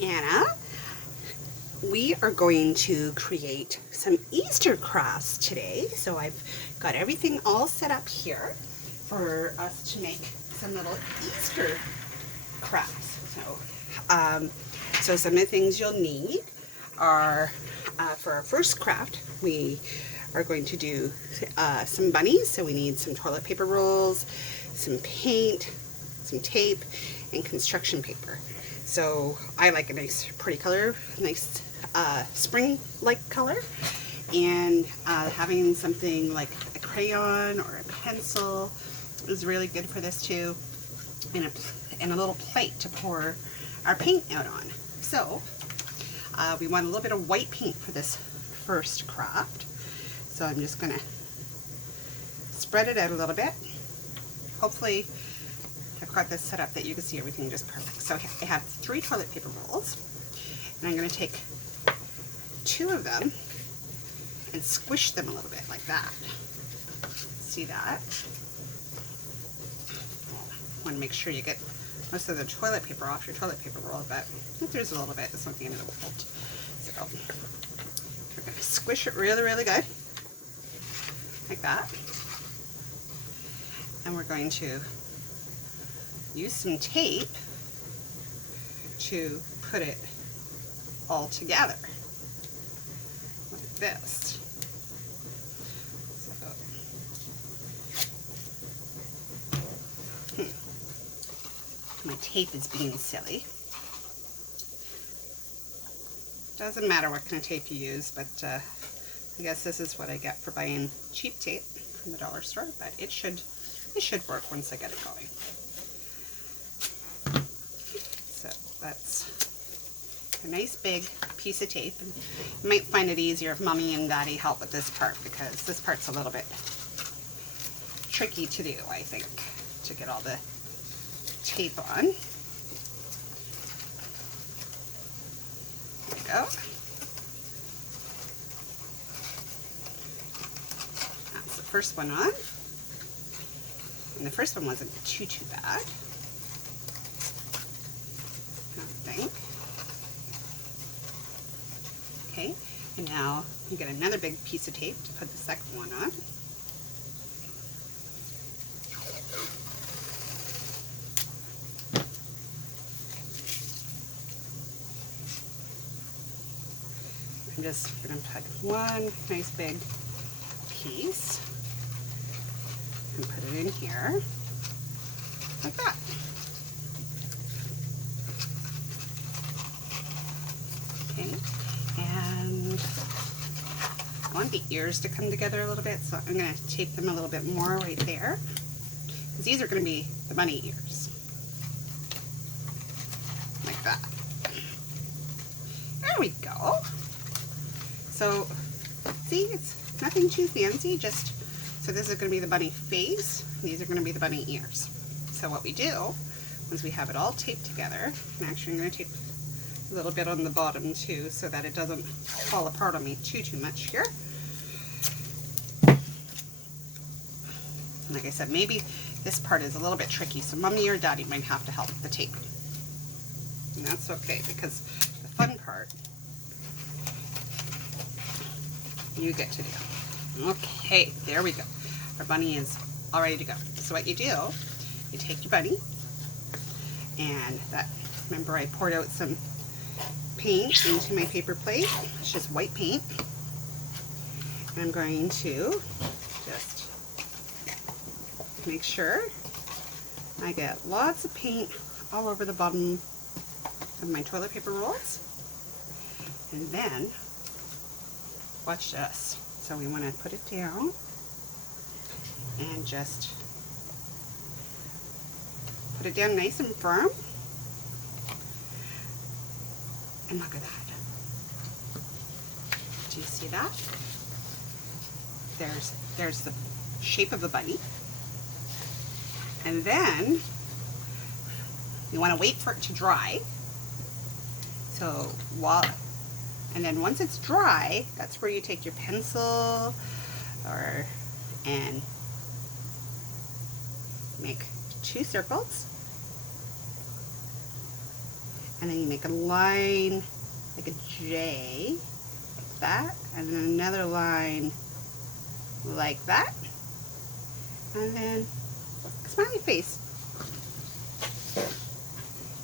Anna. We are going to create some Easter crafts today. So I've got everything all set up here for us to make some little Easter crafts. So some of the things you'll need are, for our first craft, we are going to do some bunnies. So we need some toilet paper rolls, some paint, some tape, and construction paper. So I like a nice pretty color, nice spring-like color, and having something like a crayon or a pencil is really good for this too, and a little plate to pour our paint out on. So we want a little bit of white paint for this first craft. So I'm just gonna spread it out a little bit. Hopefully I've got this set up that you can see everything just perfect. So I have 3 toilet paper rolls, and I'm going to take 2 of them and squish them a little bit like that. See that? Want to make sure you get most of the toilet paper off your toilet paper roll, but if there's a little bit, it's not the end of the world. So we're going to squish it really, really good, like that. And we're going to use some tape to put it all together like this. My tape is being silly. Doesn't matter what kind of tape you use, but I guess this is what I get for buying cheap tape from the dollar store, but it should work once I get it going. So that's a nice big piece of tape, and you might find it easier if Mommy and Daddy help with this part, because this part's a little bit tricky to do, I think, to get all the tape on. There we go. That's the first one on. And the first one wasn't too bad, I don't think. Okay, and now you get another big piece of tape to put the second one on. I'm just going to put one nice big piece and put it in here, like that. Okay, and I want the ears to come together a little bit, so I'm going to tape them a little bit more right there, because these are going to be the bunny ears, like that. There we go. So, see, it's nothing too fancy, just, so this is going to be the bunny face, and these are going to be the bunny ears. So what we do, once we have it all taped together, and actually I'm going to tape a little bit on the bottom too, so that it doesn't fall apart on me too much here. Like I said, maybe this part is a little bit tricky, so Mommy or Daddy might have to help with the tape. And that's okay, because the fun part you get to do. Okay, there we go. Our bunny is all ready to go. So what you do, you take your bunny, and that, remember I poured out some paint into my paper plate. It's just white paint. And I'm going to just make sure I get lots of paint all over the bottom of my toilet paper rolls. And then watch this. So we want to put it down and just put it down nice and firm. And look at that. Do you see that? There's the shape of the bunny. And then you want to wait for it to dry. So and then once it's dry, that's where you take your pencil and make 2 circles and then you make a line like a J, like that, and then another line like that, and then a smiley face.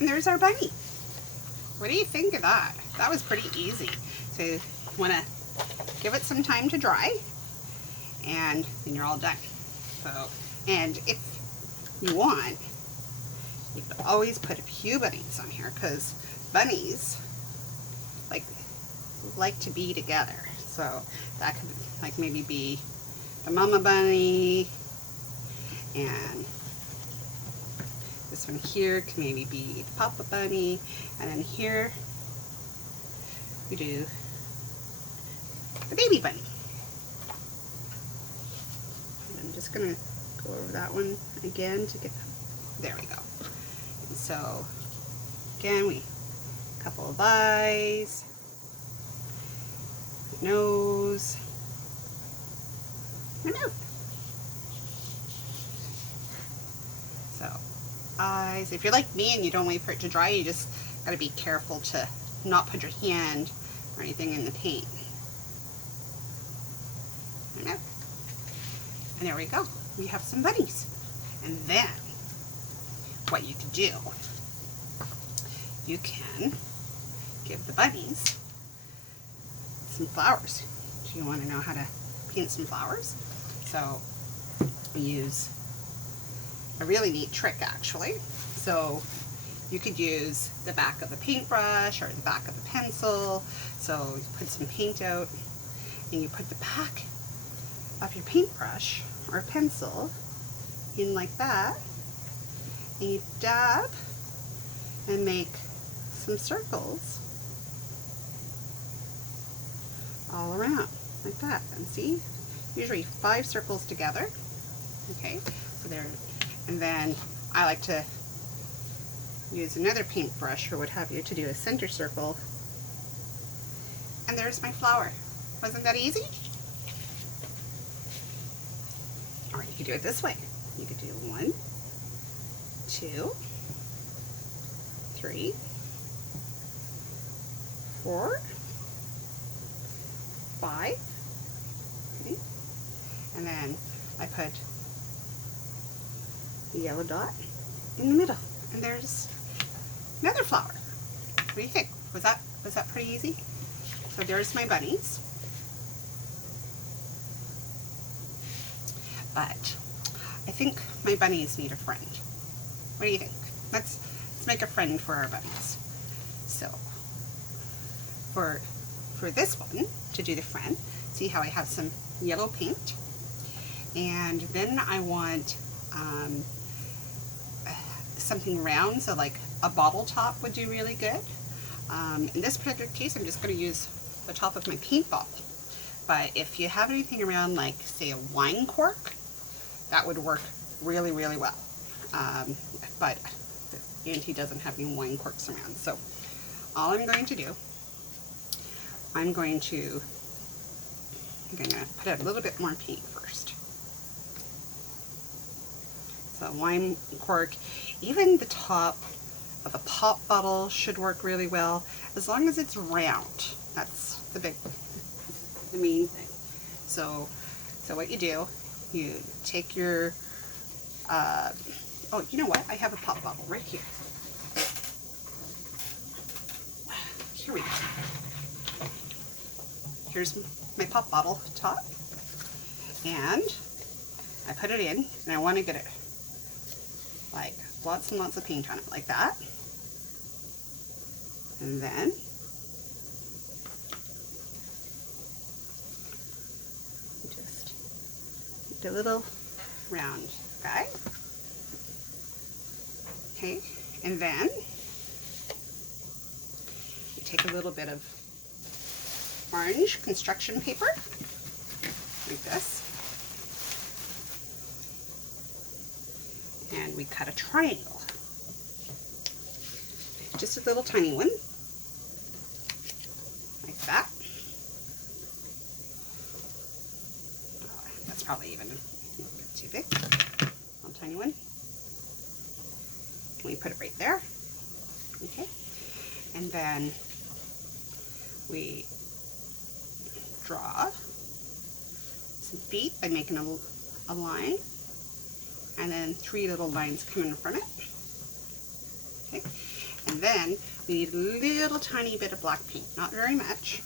And there's our bunny. What do you think of that? That was pretty easy. So you want to give it some time to dry, and then you're all done. So, and if you want, you could always put a few bunnies on here, because bunnies like to be together. So that could like maybe be the mama bunny, and this one here can maybe be the papa bunny, and then here we do the baby bunny. And I'm just gonna go over that one again to get, there we go. And so again, a couple of eyes, nose, and a mouth. So eyes. If you're like me and you don't wait for it to dry, you just got to be careful to not put your hand or anything in the paint. And there we go. We have some bunnies. And then what you can do, you can give the bunnies some flowers. Do you want to know how to paint some flowers? So we use a really neat trick, actually. So you could use the back of a paintbrush or the back of a pencil. So you put some paint out and you put the back of your paintbrush or pencil in like that, and you dab and make some circles all around like that. And see, usually 5 circles together. Okay, so there. And then I like to use another paintbrush or what have you to do a center circle. And there's my flower. Wasn't that easy? Or you could do it this way. You could do 1, 2, 3, 4, 5. Okay. And then I put the yellow dot in the middle. And there's another flower. What do you think? Was that pretty easy? So there's my bunnies. But I think my bunnies need a friend. What do you think? Let's make a friend for our bunnies. So for this one, to do the friend, see how I have some yellow paint, and then I want something round, so like a bottle top would do really good. In this particular case, I'm just going to use the top of my paint bottle. But if you have anything around, like say a wine cork, that would work really, really well. But Auntie doesn't have any wine corks around. So all I'm going to do, I'm going to put out a little bit more paint first. So wine cork, even the top of a pop bottle should work really well, as long as it's round. That's the main thing. So what you do, you take your, oh, you know what? I have a pop bottle right here. Here we go. Here's my pop bottle top. And I put it in, and I want to get it like lots and lots of paint on it, like that. And then just make a little round guy. Okay, and then you take a little bit of orange construction paper, like this, and we cut a triangle, just a little tiny one, like that. That's probably even a bit too big. Little tiny one. We put it right there. Okay. And then we draw some feet by making a line, and then 3 little lines coming from it. Okay. And then we need a little tiny bit of black paint, not very much.